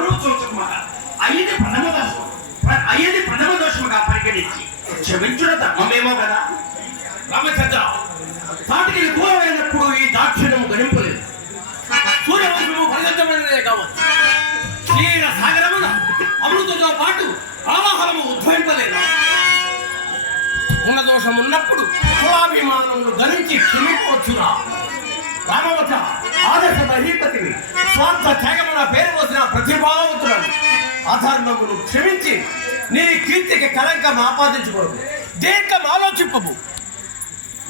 ఎవరూ సూచకముగా అయ్యది ప్రథమ దోషం అయ్యది ప్రథమ దోషముగా పరిగణించి. క్షమించుట ధర్మమేమో కదా? రామచంద్ర తాటికి దూరమైనప్పుడు ఈ దాక్షిణ్యం గణింపలేదు. సూర్యవంశము ఫలితమైనదే కావచ్చు. క్షీర సాగరమున అమృతంతో పాటు ఆవాహనము ఉద్భవింపలేదు. ఉన్న దోషం ఉన్నప్పుడు కులాభిమానములు ధరించి క్షమించవచ్చురా రామవచ ఆదర్శ మహీపతిని స్వార్థ త్యాగమున నువ్వు క్షమించి నీ కీర్తికి కళంకం ఆపాదించకూడదు. దీర్ఘం ఆలోచింపము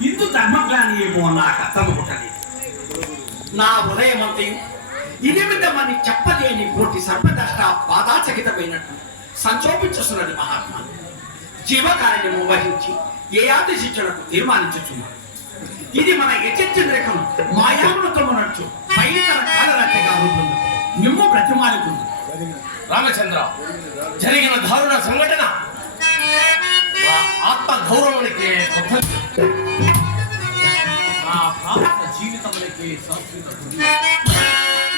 ఇందు ధర్మగ్లాని ఏమో నా అర్థం పుట్టలేదు నా ఉదయమంతయు ఇది విధమని చెప్పలేని కోటి సర్వదష్ట బాధాచకితమైనట్టు సంచోపించుతున్నది మహాత్మ. జీవకార్యము వహించి ఏ ఆదేశించడానికి తీర్మానించుచున్నాడు ఇది మన యచంద్రకం మాయామృతమునచ్చు పైన కాలరచ్చగా ఉంటుంది మిమ్ము బ్రతిమాలుతుంది రామచంద్ర జరిగిన దారుణ సంఘటన. ఆత్మ గౌరవానికి నా భారత జీవితమునికి సంస్కృత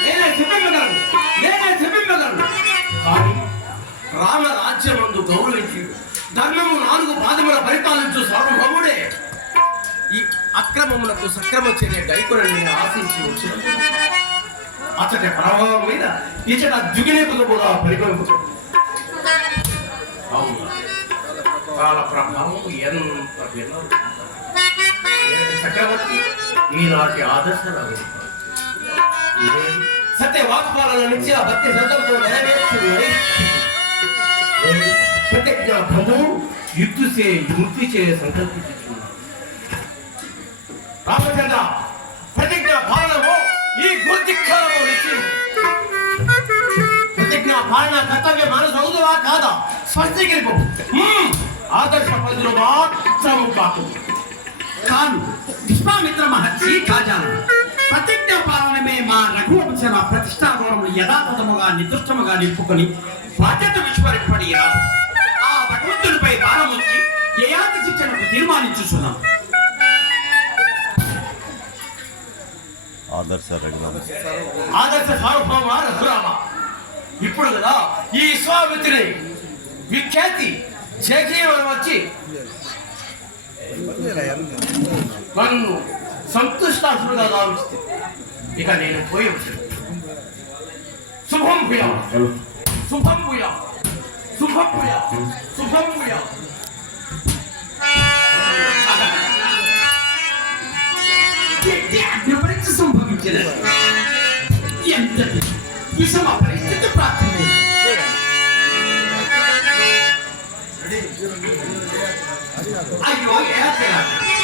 నేనే చెప్పగలను నేనే చెప్పగలను కానీ రామ రాజ్యమందు గౌరవించి ధర్మము నాలుగు పాదముల పరిపాలించు సార్వభౌముడే. ఈ అక్రమములకు సక్రమ చర్య గైకొనని ఆశించి వచ్చిన అతడి ప్రభావం మీద ఇచ్చట జుగినేకులు కూడా పరిగణించు వాళ్ళ ప్రభావం ఎంత చక్రవర్తి ఈనాటి ఆదర్శరావు సత్య వాక్పాలన ఆ భక్తి శ్రద్ధలతో నెరవేర్చుకుని ప్రతిజ్ఞ బంధువు యుద్ధు చే మృతి చే సంకల్పించుకున్నాడు రామచంద్ర ప్రతిజ్ఞ పాలనము మ్మ్. ఆదర్శ పదులు మాత్రము కాదు. కాను విశ్వామిత్ర మహర్షి కాజాలు ప్రతిజ్ఞ పాలనమే మా రఘువంశన ప్రతిష్టాగౌరవం యథాతథముగా నిర్దిష్టముగా నింపుకొని బాధ్యత విస్మరింపడి రాదు ఆ భగవంతునిపై భారం ఉంచి యయాతి శిక్షణకు తీర్మానించుచున్నాం. ఆదర్శ ఆదర్శ సార్వభౌమ రఘురామ. ఇప్పుడు కదా ఈ విశ్వామిత్రుని విఖ్యాతి జగీవనం వచ్చి నన్ను సంతుష్టాసుడుగా గావిస్తే ఇక నేను పోయి శుభం భూయా. శుభం భూయా. శుభం భూయా. శుభం భూయా. విపరీత సంభవించిన ఎంత విషమ 哎呦，我的妈！